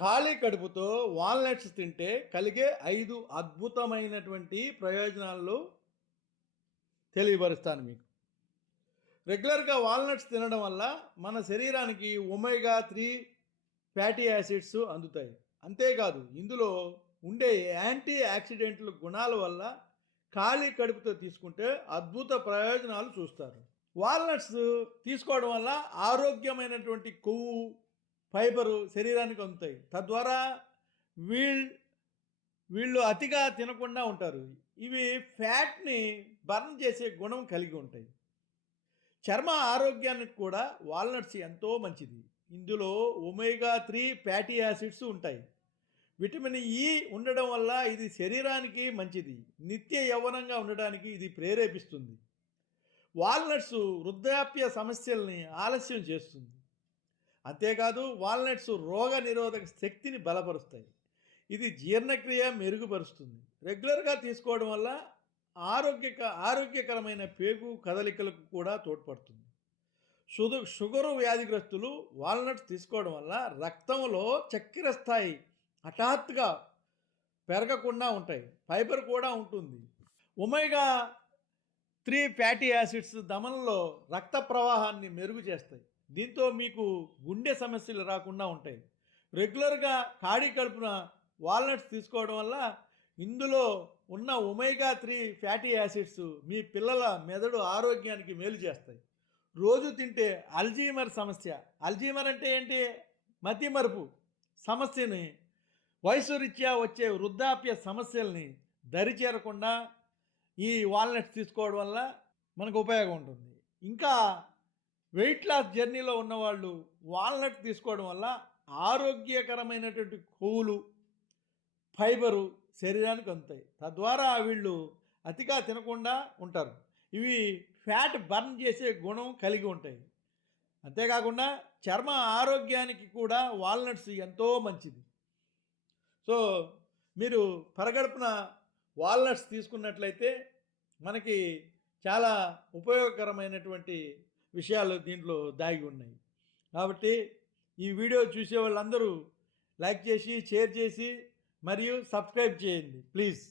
ఖాళీ కడుపుతో వాల్నట్స్ తింటే కలిగే 5 అద్భుతమైనటువంటి ప్రయోజనాలు తెలియపరుస్తాను మీకు. రెగ్యులర్‌గా వాల్నట్స్ తినడం వల్ల మన శరీరానికి ఒమేగా 3 ఫ్యాటీ యాసిడ్స్ అందుతాయి. అంతేకాదు ఇందులో ఉండే యాంటీ ఆక్సిడెంట్ల గుణాల వల్ల ఖాళీ కడుపుతో తీసుకుంటే అద్భుత ప్రయోజనాలు చూస్తారు. వాల్నట్స్ తీసుకోవడం వల్ల ఆరోగ్యమైనటువంటి కొవ్వు, ఫైబరు శరీరానికి అందుతాయి. తద్వారా వీళ్ వీళ్ళు అతిగా తినకుండా ఉంటారు. ఇవి ఫ్యాట్‌ని బర్న్ చేసే గుణం కలిగి ఉంటాయి. చర్మ ఆరోగ్యానికి కూడా వాల్నట్స్ ఎంతో మంచిది. ఇందులో ఒమేగా 3 ఫ్యాటీ యాసిడ్స్ ఉంటాయి. విటమిన్ ఇ ఉండడం వల్ల ఇది శరీరానికి మంచిది. నిత్య యవ్వనంగా ఉండడానికి ఇది ప్రేరేపిస్తుంది. వాల్నట్స్ వృద్ధాప్య సమస్యల్ని ఆలస్యం చేస్తుంది. అంతేకాదు వాల్నట్స్ రోగ నిరోధక శక్తిని బలపరుస్తాయి. ఇది జీర్ణక్రియ మెరుగుపరుస్తుంది. రెగ్యులర్గా తీసుకోవడం వల్ల ఆరోగ్యకరమైన పేగు కదలికలకు కూడా తోడ్పడుతుంది. షుగరు వ్యాధిగ్రస్తులు వాల్నట్స్ తీసుకోవడం వల్ల రక్తంలో చక్కెర స్థాయి హఠాత్తుగా పెరగకుండా ఉంటాయి. ఫైబర్ కూడా ఉంటుంది. ఒమేగా 3 ఫ్యాటీ యాసిడ్స్ దమనంలో రక్త ప్రవాహాన్ని మెరుగు చేస్తాయి. దీంతో మీకు గుండె సమస్యలు రాకుండా ఉంటాయి. రెగ్యులర్గా ఖాళీ కడుపున వాల్నట్స్ తీసుకోవడం వల్ల ఇందులో ఉన్న ఒమేగా 3 ఫ్యాటీ యాసిడ్స్ మీ పిల్లల మెదడు ఆరోగ్యానికి మేలు చేస్తాయి. రోజు తింటే అల్జీమర్ సమస్య, అల్జీమర్ అంటే ఏంటి? మతిమరుపు సమస్యని, వయసు రీత్యా వచ్చే వృద్ధాప్య సమస్యల్ని దరిచేరకుండా ఈ వాల్నట్స్ తీసుకోవడం వల్ల మనకు ఉపయోగం ఉంటుంది. ఇంకా వెయిట్ లాస్ జర్నీలో ఉన్నవాళ్ళు వాల్నట్ తీసుకోవడం వల్ల ఆరోగ్యకరమైనటువంటి కొవ్వులు, ఫైబరు శరీరానికి అందుతాయి. తద్వారా వీళ్ళు అతిగా తినకుండా ఉంటారు. ఇవి ఫ్యాట్ బర్న్ చేసే గుణం కలిగి ఉంటాయి. అంతేకాకుండా చర్మ ఆరోగ్యానికి కూడా వాల్నట్స్ ఎంతో మంచిది. సో మీరు పరగడుపున వాల్నట్స్ తీసుకున్నట్లయితే మనకి చాలా ఉపయోగకరమైనటువంటి విషయాలు దీంట్లో దాగి ఉన్నాయి. కాబట్టి ఈ వీడియో చూసే వాళ్ళందరూ లైక్ చేసి, షేర్ చేసి మరియు సబ్స్క్రైబ్ చేయండి ప్లీజ్.